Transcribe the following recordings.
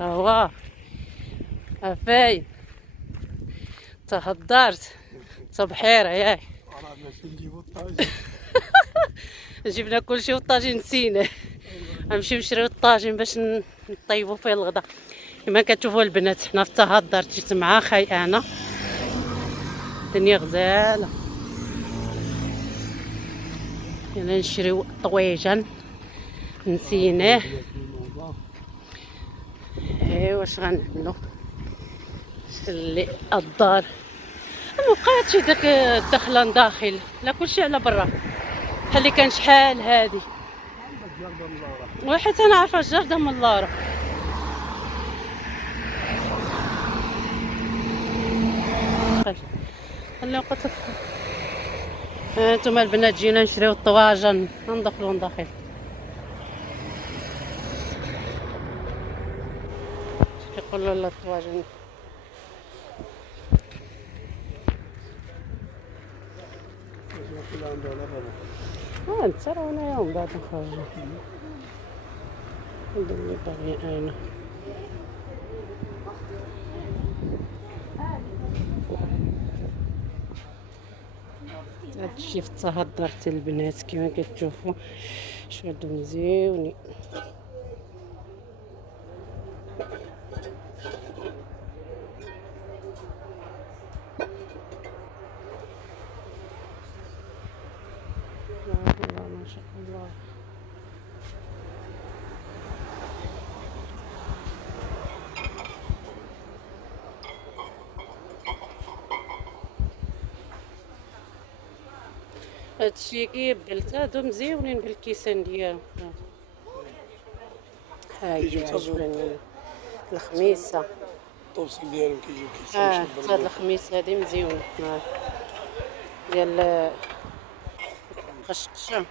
هو عفاي تهدرت صبحيرة ياي جبنا كلشي والطاجين نسيناه. غنمشيو نشريو الطاجين باش نطيبو فيه الغدا. كما كتشوفوا البنات حنا في التهدر جيت مع خاي انا الدنيا غزاله. يلا نشريو طويجان نسيناه. ايوا واش غنعملو اللي الدار مبقاتش داك الدخله داخل لا كلشي على برا بحال اللي كان شحال هادي. وحيت انا عارفه الجرده من اللارا. خلينا قلت لك هانتوما البنات جينا نشريو الطواجن ندخلو نداخل. يقولوا لا الطواجن نتسراو يوم بعد نخرجو. اللي باغي انا هادشي في التهدر تاع البنات كما كتشوفوا شادو مزيونين. الله ما شاء الله. هادشي كيبلت هادو مزيونين بالكيسان ديالهم. هاي عجبني الخميسه الطوبسيل ديالهم كيجيو كيسان. هاد الخميس هادي مزيونه ديال القشقشه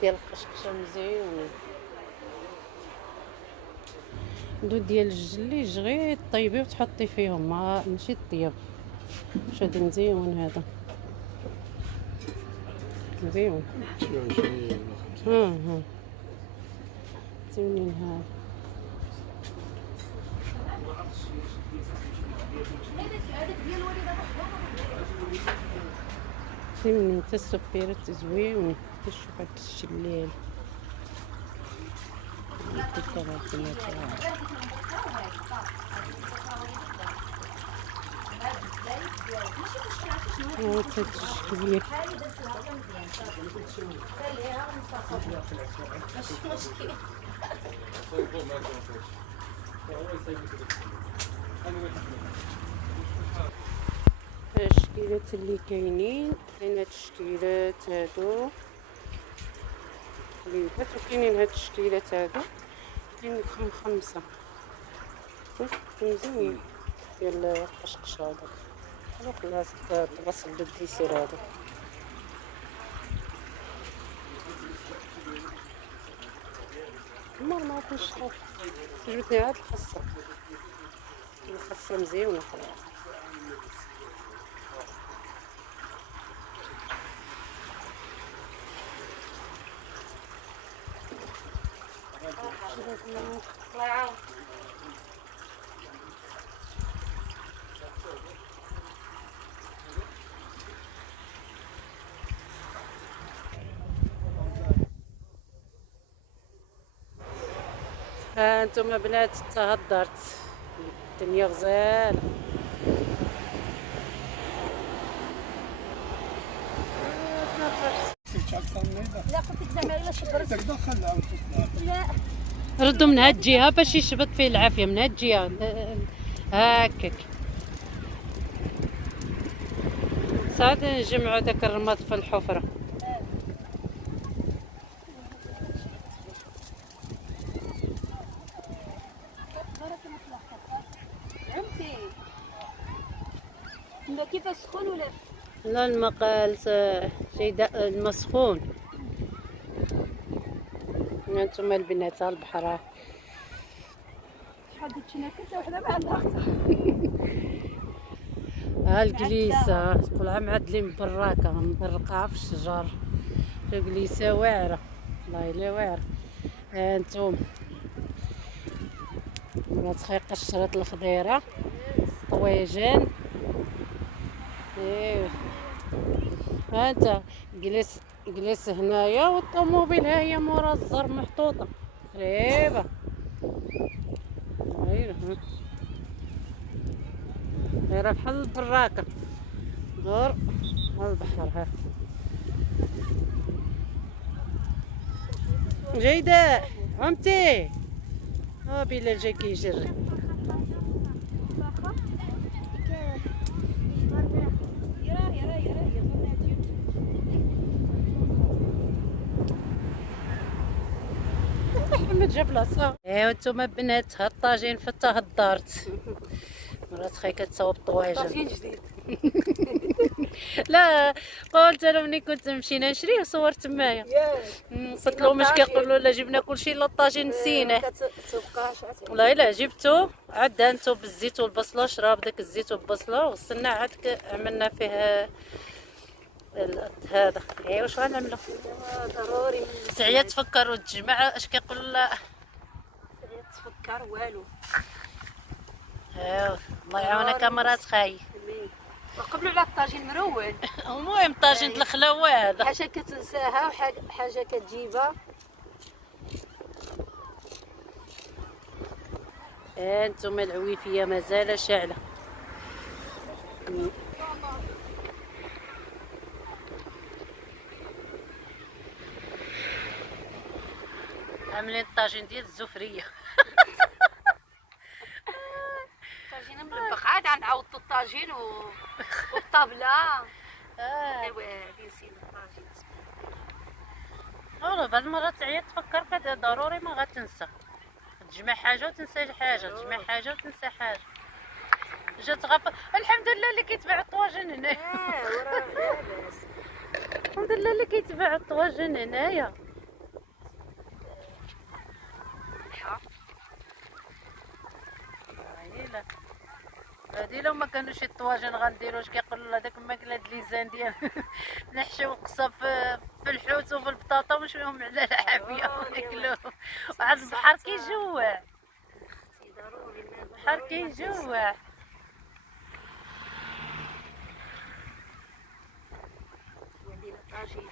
ديال القشقشه مزيونين. هادو ديال الجليج غير طيبي وتحطي فيهم ماشي طيب. واش هادي مزيون هذا مزيون. زوينين هاد زوينين تا السبيرات زويونين. شوف هاد الشلال كبير. الشكيلات اللي كاينين هاد الشكيلات هادو خليفات وكاينين هاد الشكيلات هادو كاين فيهم 5 مزيان ديال القشقشه هذا. خلاص البصل بدي يصير هذا ما كنتش شحال عجبتني هاد الخاصة. الخاصة مزيونة. الله يعاون. ها انتم بنات تهدرت الدنيا غزالة. لا قلت لك زعما الا شبرت دخلها لا ردوا من هاد الجهة باش يشبط فيه العافية من هاد الجهة هاكاك. ساعات نجمعوا داك الرماد في الحفرة. فهمتي ما كيفاش سخون ولا لا المقال جيدة المسخون. انتم البنات على البحر. شحال درتي نكته وحده ما عندها اختها. ها الجليسة طلع معدلين براكة مبرقعة في الشجر. الجليسة واعرة والله الا واعرة. ها انتم مرات خي قشرت الخضيرة طويجين. ايوا ها انت جلس هنايا والطوموبيل ها هي مورا الزر محطوطة قريبة. دايرة بحال البراكة دور على البحر. ها جيدة عمتي بلال جاي كيجري. محمد جاب لاصا. ايوا نتوما بنات هاد الطاجين في التهدرت. مرات خاي كتصاوب طواجن. طاجين جديد. لا قلت انا ملي كنت مشينا نشري وصورت تمايا. قلت لهم اش كيقولوا لا جبنا كلشي الا الطاجين نسيناه. والله الا جبتو عاد دهنتو بالزيت والبصله شراب داك الزيت والبصله وغسلنا عاد عملنا فيه هذا. ايوا واش غنعملو ضروري سعيه تفكر وتجمع اش كيقولوا لا تفكر والو. ايوا الله يعاونك مرات خاي. وقبلوا على الطاجين مرول. المهم طاجين الخلاوه هذا حاجه كتنساها وحاجه كتجيبها. انتم العويفيه مازال شاعله. عاملين الطاجين ديال الزفريه. الطاجين ملبق عاد غنعوضوا الطاجين والطابله. ايوا هادي نسينا الطاجين. والله بعض المرات عيات تفكر كذا ضروري ما غتنسى. تجمع حاجه وتنسى حاجه تجمع حاجه وتنسى حاجه. جات غف الحمد لله اللي كيتباع الطواجن هنايا. وراه لاباس. الحمد لله اللي كيتباع الطواجن هنايا. هادي لو ما كانوش الطواجن غنديرو اش كيقولوا هذاك الماكله ليزان ديال نحشيو قصه في الحوت وفي البطاطا ونشويهم على العافيه وناكلوه. وعاد البحر كيجوع. البحر كيجوع. ندير الطاجين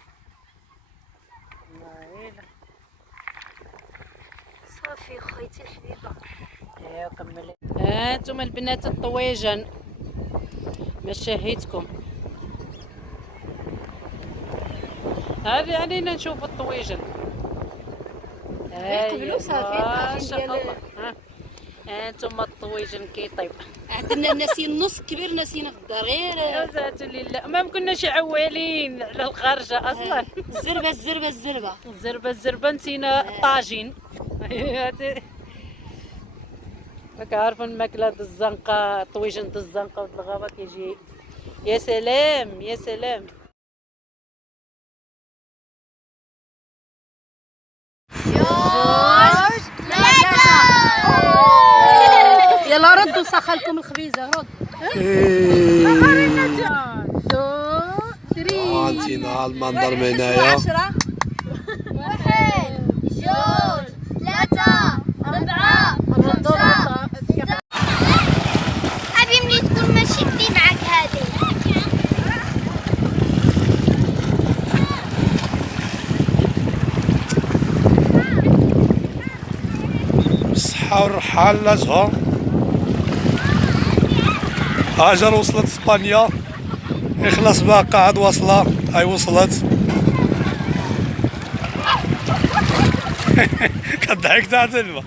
والله الا صافي خويتي الحبيبه. ايوا كملي. ها انتم البنات الطويجن مشاهيتكم. هذه علينا نشوف الطويجن. قبلوا صافي الطاجين ديال انتم الطويجن كيطيب. عندنا ناسين نص كبير ناسين في الدار يا ذات لله ما كناش عوالين على الخارجه اصلا. الزربه نسينا الطاجين. راك عارفين الماكله د الزنقه الطويجن د الزنقه ود الغابه كيجي يا سلام يا سلام. جوج ردوا سخالكم الخبيزه رد. إيه. 1 2 3 عندنا المنظر من هنايا. 1 2 3 4 5 أبي ملي تكون ماشي بدي معاك هادي. بالصحة والرحال لازها. هاجر وصلت اسبانيا، يخلص بها قاعد واصلة. هاي وصلت. كضحك تاع سلمى.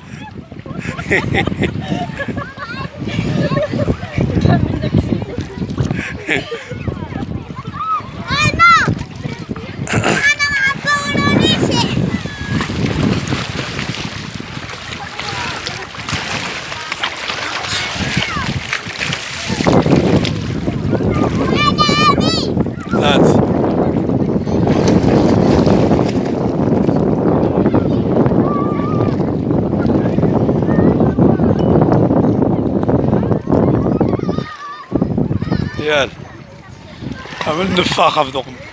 أنا ما عبرونيش. هات. يال عمل نفاخة في دوقنا.